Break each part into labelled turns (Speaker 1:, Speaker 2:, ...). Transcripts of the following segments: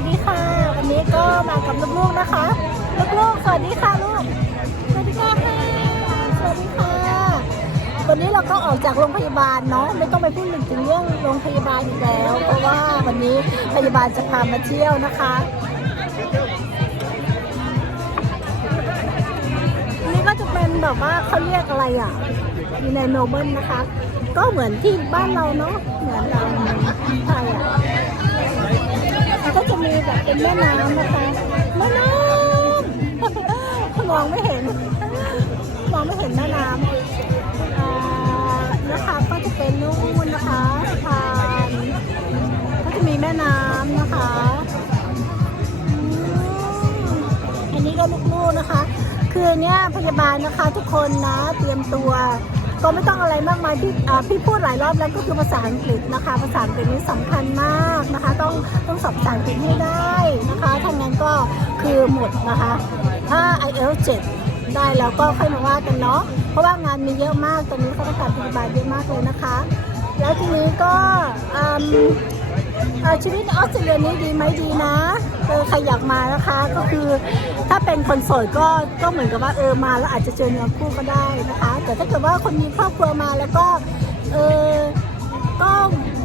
Speaker 1: วัสดีค่ะ วันนี้ก็มากับลูกๆนะคะ ลูกๆ สวัสดีค่ะลูก สวัสดีค่ะสวัสดีค่ะ วันนี้เราก็ออกจากโรงพยาบาลเนาะ ไม่ต้องไปพูดถึงเรื่องโรงพยาบาลอีกแล้ว เพราะว่าวันนี้พยาบาลจะพามาเที่ยวนะคะ นี่ก็จะเป็นแบบว่าเขาเรียกอะไรอะอยู่ในโนเบิลนะคะ ก็เหมือนที่บ้านเราเนาะ เหมือนเราไทยอะ แบบเป็นแม่น้ำนะคะแม่น้ำมองไม่เห็น มองไม่เห็นแม่น้ำนะคะก็จะเป็นนู่นนะคะสะพานก็จะมีแม่น้ำนะคะอันนี้ก็ลูกๆนะคะ คือเนี้ยพยาบาลนะคะทุกคนนะเตรียมตัว ก็ไม่ต้องอะไรมากมายพี่พี่พูดหลายรอบแล้วก็คือภาษาอังกฤษนะคะ ภาษาอังกฤษนี่สำคัญมากนะคะ ต้องต้องสอบภาษาอังกฤษให้ได้นะคะถ้างั้นก็คือหมดนะคะ ถ้า IELTS 7ได้แล้วก็ค่อยมาว่ากันเนาะเพราะว่างานมีเยอะมากตอนนี้เขาต้องการพยาบาลเยอะมากเลยนะคะ แล้วทีนี้ก็ ชีวิตออสเตรเลียนี้ดีไหมดีนะเออใครอยากมานะคะ ก็คือถ้าเป็นคนโสดก็ก็เหมือนกับว่าเออมาแล้วอาจจะเจอเนื้อคู่ก็ได้นะคะ แต่ถ้าเกิดว่าคนมีครอบครัวมาแล้วก็เออก็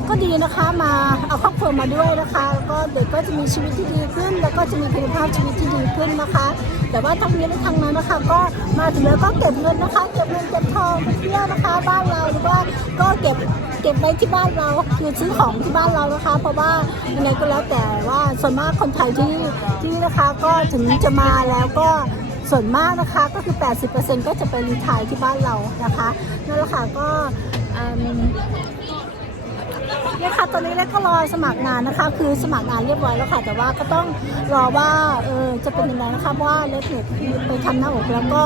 Speaker 1: ก็ดีนะคะมาเอาครอบครัวมาด้วยนะคะแล้วก็เด็กก็จะมีชีวิตที่ดีขึ้น แล้วก็จะมีคุณภาพชีวิตที่ดีขึ้นนะคะ แต่ว่าทั้งนี้และทั้งนั้นนะคะ ก็มาถึงแล้วก็เก็บเงินนะคะ เก็บเงินเก็บทอง ไปเที่ยวนะคะบ้านเราหรือว่าก็เก็บเก็บไว้ที่บ้านเราคือซื้อของที่บ้านเรานะคะ เพราะว่ายังไงก็แล้วแต่ว่าส่วนมากคนไทยที่ที่นะคะก็ถึงจะมาแล้วก็ส่วนมากนะคะก็คือ 80%ก็จะไปรีไทายที่บ้านเรานะคะนั่นแหละค่ะก็อืมเนี่ยค่ะตอนนี้เล็กก็รอสมัครงานนะคะ คือสมัครงานเรียบร้อยแล้วค่ะ แต่ว่าก็ต้องรอว่าเออจะเป็นยังไงนะคะเพราะว่าเล็กเนี่ยไปทำหน้าอกแล้วก็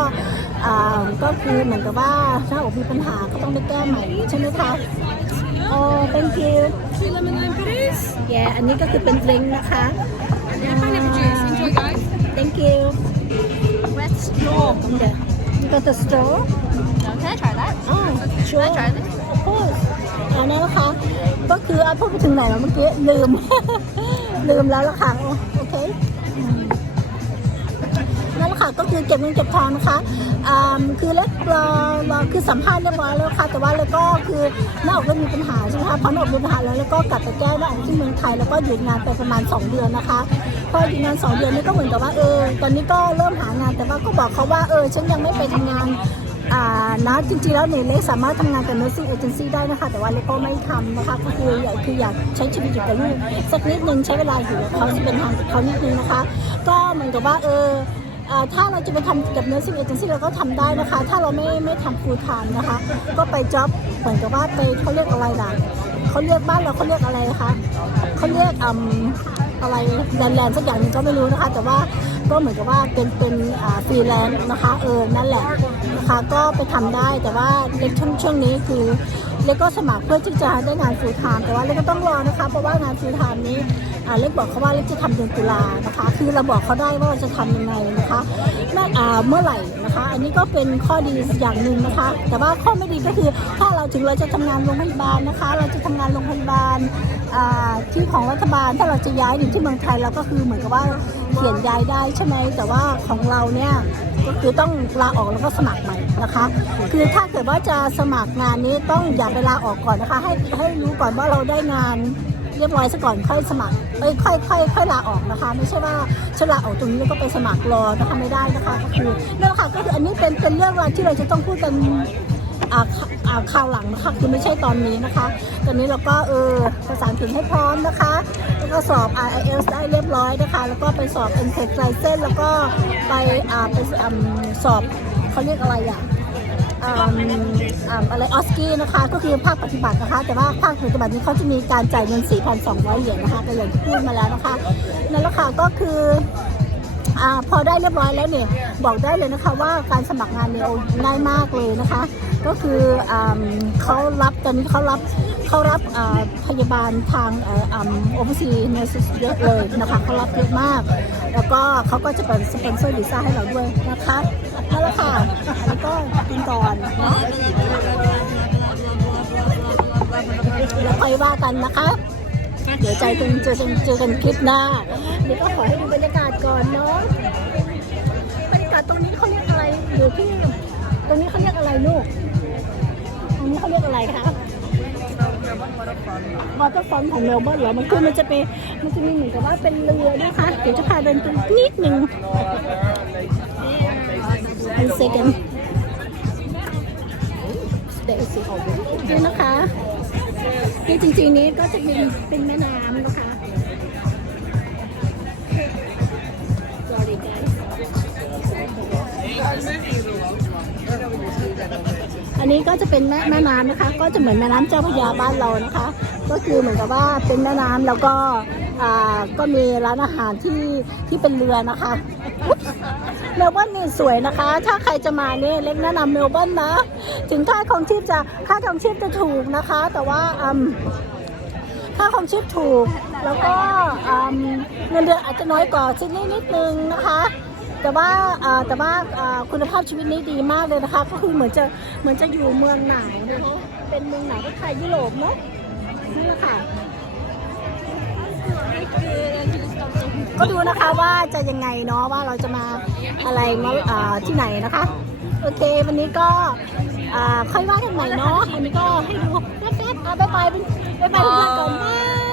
Speaker 1: ก็คือเหมือนกับว่าหน้าอกมีปัญหาก็ต้องไปแก้ใหม่ใช่ไหมคะโอ้ thank you
Speaker 2: Two lemon lime goodies.
Speaker 1: yeah อันนี้ก็คือเป็นดริงก์นะคะ
Speaker 2: Yeah, pineapple juice. Enjoy, guys.
Speaker 1: thank you
Speaker 2: Where's straw?
Speaker 1: okay you got the straw
Speaker 2: Can I try that?
Speaker 1: oh sure
Speaker 2: Can I try this?
Speaker 1: of course อันนั้นนะคะก็คืออะพูดไปถึงไหนแล้วเมื่อกี้ลืม ลืมแล้วล่ะค่ะโอเค ก็คือเก็บเงินเก็บทองนะคะคือเล็กรอรอคือสัมภาษณ์เรียบร้อยแล้วค่ะ แต่ว่าเล็กก็คือหน้าอกเริ่มมีปัญหาใช่ไหมคะพอหน้าอกมีปัญหาแล้วเล็กก็กลับไปแก้หน้าอกที่เมืองไทยแล้วก็หยุดงานไปประมาณ 2 เดือนนะคะพอหยุดงาน 2 เดือนนี่ก็เหมือนกับว่าเออตอนนี้ก็เริ่มหางาน แต่ว่าก็บอกเขาว่าเออฉันยังไม่ไปทำงานนะจริงๆแล้วเนี่ยเล็กสามารถทำงานกับ nursing agency ได้นะคะ แต่ว่าเล็กก็ไม่ทำนะคะก็คืออยากคืออยากใช้ชีวิตอยู่กับลูกสักนิดนึงใช้เวลาอยู่กับเขาจะเป็นทางเขานิดนึงนะคะ ก็เหมือนกับว่าเออ ถ้าเราจะไปทำกับ nursing agency เราก็ทำได้นะคะ ถ้าเราไม่ไม่ทำ full time นะคะ ก็ไป job เหมือนกับว่าไปเขาเรียกอะไรล่ะเขาเรียกบ้านเราเขาเรียกอะไรนะคะเขาเรียกอืมอะไรแลนด์สักอย่างหนึงก็ไม่รู้นะคะ แต่ว่าก็เหมือนกับว่าเป็นเป็นฟรีแลนซ์นะคะเออนั่นแหละนะคะก็ไปทำได้แต่ว่าเล็กช่วงช่วงนี้คือเล็กก็สมัครเพื่อที่จะได้งาน full time แต่ว่าเล็กก็ต้องรอนะคะ เพราะว่างาน full time นี้ เล็กบอกเขาว่าเล็กจะทำเดือนตุลานะคะ คือเราบอกเขาได้ว่าเราจะทำยังไงนะคะเมื่อ่าเมื่อไหร่นะคะ อันนี้ก็เป็นข้อดีอย่างหนึ่งนะคะ แต่ว่าข้อไม่ดีก็คือถ้าเราถึงเราจะทำงานโรงพยาบาลนะคะ เราจะทำงานโรงพยาบาลที่ของรัฐบาลถ้าเราจะย้ายอยู่ที่เมืองไทยเราก็คือเหมือนกับว่าเขียนย้ายได้ใช่ไหมแต่ว่าของเราเนี่ยก็คือต้องลาออกแล้วก็สมัครใหม่นะคะ คือถ้าเกิดว่าจะสมัครงานนี้ต้องอย่าไปลาออกก่อนนะคะ ให้ให้รู้ก่อนว่าเราได้งาน เรียบร้อยซะก่อนค่อยสมัครเอ้ยค่อยค่อยค่อยลาออกนะคะ ไม่ใช่ว่าฉันลาออกตรงนี้แล้วก็ไปสมัครรอนะคะไม่ได้นะคะก็คือนั่นแหละค่ะก็คืออันนี้เป็นเป็นเรื่องราวที่เราจะต้องพูดกันอ่าอ่าข่าวหลังนะคะคือไม่ใช่ตอนนี้นะคะ ตอนนี้เราก็เออภาษาอังให้พร้อมนะคะ แล้วก็สอบ IELTS ได้เรียบร้อยนะคะ แล้วก็ไปสอบ NCLEX license แล้วก็ไปอ่าไปอืมสอบเขาเรียกอะไรอะ อ่าอ่าอะไรออสกี้นะคะ ก็คือภาคปฏิบัตินะคะ แต่ว่าภาคปฏิบัตินี้เขาจะมีการจ่ายเงิน 4,200 เหรียญนะคะก็อย่างที่พูดมาแล้วนะคะนั่นแหละค่ะก็คืออพอได้เรียบร้อยแล้วเนี่ยบอกได้เลยนะคะว่าการสมัครงานเนี่ยง่ายมากเลยนะคะ ก็คืออเขารับตอนนี้เขารับ เขารับพยาบาลทางอออ่าโอเปอร์ซีเนสเยอะเลยนะคะเขารับเยอะมาก แล้วก็เขาก็จะเป็นสปอนเซอร์วีซ่าให้เราด้วยนะคะนั่นแหละค่ะแล้วก็กินก่อนเนาะแล้วค่อยว่ากันนะคะเดี๋ยวใจกันเจอกันเจอกันคลิปหน้านี่ก็ขอให้ดูบรรยากาศก่อนเนาะบรรยากาศตรงนี้เขาเรียกอะไร วอเตอร์ฟอนของเมลเบิร์นเหรอมันคือมันจะเป็นมันจะมีเหมือนกับว่าเป็นเรือนะคะเดี๋ยวจะพาเดินตรงนิดนึง one second เดี๋ยวสินี่นะคะนี่จริงๆนี้ก็จะเป็นเป็นแม่น้ำนะคะ Sorry guys อันนี้ก็จะเป็นแม่แม่น้ำนะคะ ก็จะเหมือนแม่น้ำเจ้าพระยาบ้านเรานะคะ ก็คือเหมือนกับว่าเป็นแม่น้ำแล้วก็ก็มีร้านอาหารที่ที่เป็นเรือนะคะเมลเบิร์นนี่สวยนะคะ ถ้าใครจะมาเนี่ยเล็กแนะนำเมลเบิร์นนะ ถึงค่าของชีพจะค่าของชีพจะถูกนะคะ แต่ว่าค่าของชีพถูก แล้วก็เงินเดือนอาจจะน้อยกว่าซิดนีย์นิดนึงนะคะแต่ว่าแต่ว่าคุณภาพชีวิตนี้ดีมากเลยนะคะ ก็คือเหมือนจะเหมือนจะอยู่เมืองหนาวนะคะเป็นเมืองหนาวก็ไทยยุโรปเนาะ นี่แหละค่ะ ก็ดูนะคะว่าจะยังไงเนาะว่าเราจะมาอะไรมาที่ไหนนะคะ โอเควันนี้ก็ค่อยว่ากันใหม่เนาะอันนี้ก็ให้ดูแป๊บๆบ๊ายบายบ๊ายบายเพื่อนก่อนบ๊าย